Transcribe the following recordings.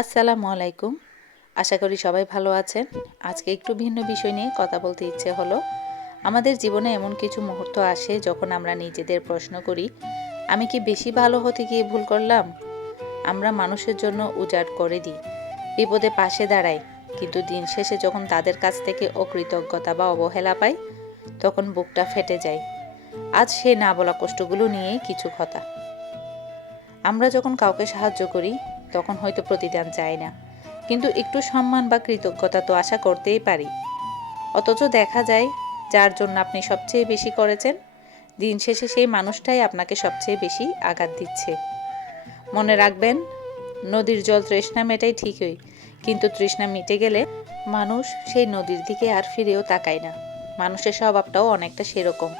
আসসালামু আলাইকুম। আশা করি সবাই ভালো আছেন। আজকে একটু ভিন্ন বিষয় নিয়ে কথা বলতে ইচ্ছে হলো। আমাদের জীবনে এমন কিছু মুহূর্ত আসে যখন আমরা নিজেদের প্রশ্ন করি, আমি কি বেশি ভালো হতে গিয়ে ভুল করলাম? আমরা মানুষের জন্য উজাড় করে দিই, বিপদে পাশে দাঁড়াই, কিন্তু দিন শেষে যখন তাদের কাছ থেকে অকৃতজ্ঞতা বা অবহেলা পাই, তখন বুকটা ফেটে যায়। আজ সেই না বলা কষ্টগুলো নিয়েই কিছু কথা। আমরা যখন কাউকে সাহায্য করি, তখন হয়তো প্রতিদান চাই না, কিন্তু একটু সম্মান বা কৃতজ্ঞতা তো আশা করতেই পারি। অথচ দেখা যায়, যার জন্য আপনি সবচেয়ে বেশি করেছেন, দিন শেষে সেই মানুষটাই আপনাকে সবচেয়ে বেশি আঘাত দিচ্ছে। মনে রাখবেন, নদীর জল তৃষ্ণা মেটাই ঠিকই, কিন্তু তৃষ্ণা মিটে গেলে মানুষ সেই নদীর দিকে আর ফিরেও তাকায় না। মানুষের স্বভাবটাও অনেকটা সেরকম।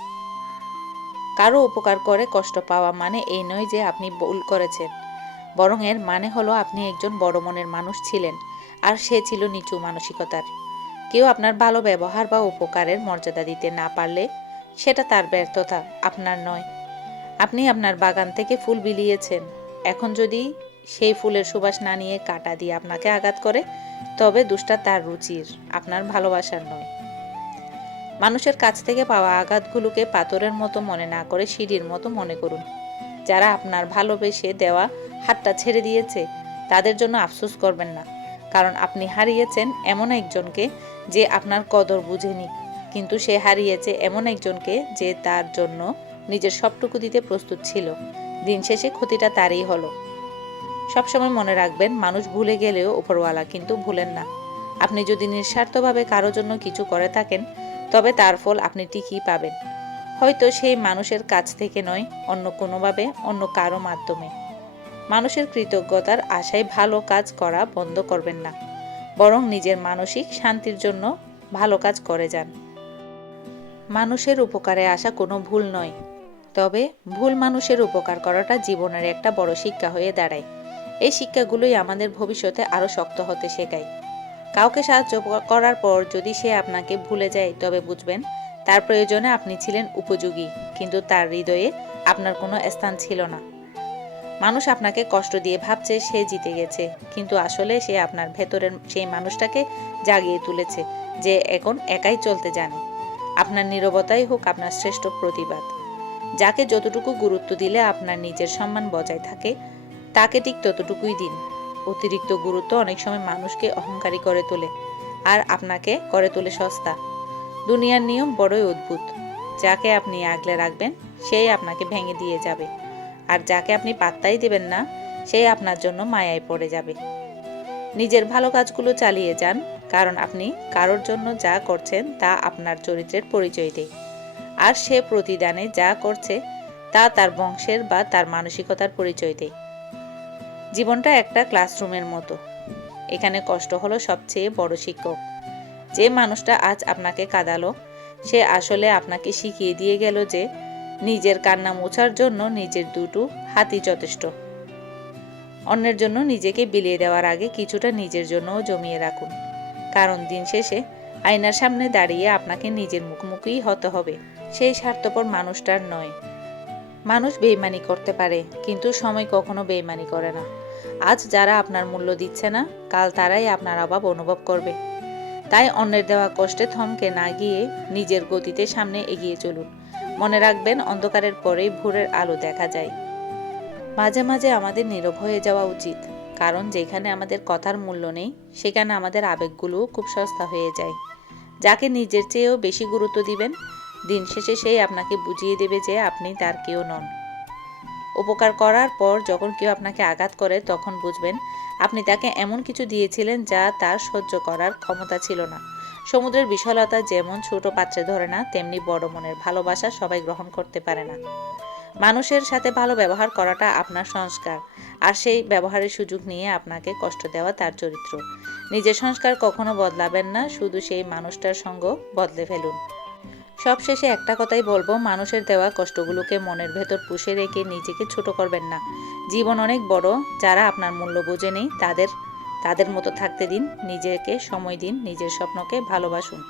কারো উপকার করে কষ্ট পাওয়া মানে এই নয় যে আপনি ভুল করেছেন, বরং এর মানে হলো আপনি একজন বড় মনের মানুষ ছিলেন, আর সে ছিল নিচু মানসিকতার। কেউ আপনার ভালো ব্যবহার বা উপকারের মর্যাদা দিতে না পারলে সেটা তার ব্যর্থতা, আপনার নয়। আপনি আপনার বাগান থেকে ফুল বিলিয়েছেন, এখন যদি সেই ফুলের সুবাস না নিয়ে কাঁটা দিয়ে আপনাকে আঘাত করে, তবে দোষটা তার রুচির, আপনার ভালোবাসার নয়। মানুষের কাছ থেকে পাওয়া আঘাতগুলোকে পাথরের মতো মনে না করে সিঁড়ির মতো মনে করুন। যারা আপনার ভালোবেসে দেওয়া হাতটা ছেড়ে দিয়েছে, তাদের জন্য আফসোস করবেন না, কারণ আপনি হারিয়েছেন এমন একজনকে যে আপনার কদর বুঝেনি, কিন্তু সে হারিয়েছে এমন একজনকে যে তার জন্য নিজের সবটুকু দিতে প্রস্তুত ছিল। দিন শেষে ক্ষতিটা তারই হলো। সবসময় মনে রাখবেন, মানুষ ভুলে গেলেও উপরওয়ালা কিন্তু ভুলেন না। আপনি যদি নিঃস্বার্থভাবে কারোর জন্য কিছু করে থাকেন, তবে তার ফল আপনি ঠিকই পাবেন। হয়তো সেই মানুষের কাছ থেকে নয়, অন্য কোনোভাবে, অন্য কারো মাধ্যমে। মানুষের কৃতজ্ঞতার আশায় ভালো কাজ করা বন্ধ করবেন না, বরং নিজের মানসিক শান্তির জন্য ভালো কাজ করে যান। মানুষের উপকারে আসা কোনো ভুল নয়, তবে ভুল মানুষের উপকার করাটা জীবনের একটা বড় শিক্ষা হয়ে দাঁড়ায়। এই শিক্ষাগুলোই আমাদের ভবিষ্যতে আরও শক্ত হতে শেখায়। কাউকে সাহায্য করার পর যদি সে আপনাকে ভুলে যায়, তবে বুঝবেন তার প্রয়োজনে আপনি ছিলেন উপযোগী, কিন্তু তার হৃদয়ে আপনার কোনো স্থান ছিল না। মানুষ আপনাকে কষ্ট দিয়ে ভাবছে সে জিতে গেছে, কিন্তু আসলে সে আপনার ভেতরের সেই মানুষটাকে জাগিয়ে তুলেছে, যে এখন একাই চলতে জানে। আপনার নীরবতাই হোক আপনার শ্রেষ্ঠ প্রতিবাদ। যাকে যতটুকু গুরুত্ব দিলে আপনার নিজের সম্মান বজায় থাকে, তাকে ঠিক ততটুকুই দিন। অতিরিক্ত গুরুত্ব অনেক সময় মানুষকে অহংকারী করে তোলে, আর আপনাকে করে তোলে সস্তা। দুনিয়ার নিয়ম বড়ই অদ্ভুত। যাকে আপনি আগলে রাখবেন, সেই আপনাকে ভেঙে দিয়ে যাবে, আর যাকে আপনি পাত্তাই দেবেন না, সেই আপনার জন্য মায়ায় পড়ে যাবে। নিজের ভালো কাজগুলো চালিয়ে যান, কারণ আপনি কারোর জন্য যা করছেন তা আপনার চরিত্রের পরিচয় দেয়, আর সে প্রতিদানে যা করছে তা তার বংশের বা তার মানসিকতার পরিচয় দেয়। জীবনটা একটা ক্লাসরুমের মতো। এখানে কষ্ট হলো সবচেয়ে বড় শিক্ষক। যে মানুষটা আজ আপনাকে কাঁদালো, সে আসলে আপনাকে শিখিয়ে দিয়ে গেল যে নিজের কান্না মোছার জন্য নিজের দুটো হাতই যথেষ্ট। অন্যের জন্য নিজেকে বিলিয়ে দেওয়ার আগে কিছুটা নিজের জন্যও জমিয়ে রাখুন, কারণ দিন শেষে আয়নার সামনে দাঁড়িয়ে আপনাকে নিজের মুখোমুখি হতে হবে, সেই স্বার্থপর মানুষটার নয়। মানুষ বেইমানি করতে পারে, কিন্তু সময় কখনো বেইমানি করে না। আজ যারা আপনার মূল্য দিচ্ছে না, কাল তারাই আপনার অভাব অনুভব করবে। তাই অন্যের দেওয়া কষ্টে থমকে না গিয়ে নিজের গতিতে সামনে এগিয়ে চলুন। মনে রাখবেন, অন্ধকারের পরেই ভোরের আলো দেখা যায়। মাঝে মাঝে আমাদের নীরব হয়ে যাওয়া উচিত, কারণ যেখানে আমাদের কথার মূল্য নেই, সেখানে আমাদের আবেগগুলোও খুব সস্তা হয়ে যায়। যাকে নিজের চেয়েও বেশি গুরুত্ব দিবেন, দিন শেষে সেই আপনাকে বুঝিয়ে দেবে যে আপনি তার কেউ নন। উপকার করার পর যখন কেউ আপনাকে আঘাত করে, তখন বুঝবেন আপনি তাকে এমন কিছু দিয়েছিলেন যা তার সহ্য করার ক্ষমতা ছিল না। সমুদ্রের বিশালতা যেমন ছোট পাত্রে ধরে না, তেমনি বড় মনের ভালোবাসা সবাই গ্রহণ করতে পারে না। মানুষের সাথে ভালো ব্যবহার করাটা আপনার সংস্কার, আর সেই ব্যবহারের সুযোগ নিয়ে আপনাকে কষ্ট দেওয়া তার চরিত্র। নিজের সংস্কার কখনো বদলাবেন না, শুধু সেই মানুষটার সঙ্গ বদলে ফেলুন। সবশেষে একটা কথাই বলবো, মানুষের দেওয়া কষ্টগুলোকে মনের ভেতর পুষে রেখে নিজেকে ছোট করবেন না। জীবন অনেক বড়। যারা আপনার মূল্য বোঝে নেই, তাদের মতো থাকতে দিন। নিজেকে সময় দিন, নিজের স্বপ্নকে ভালোবাসুন।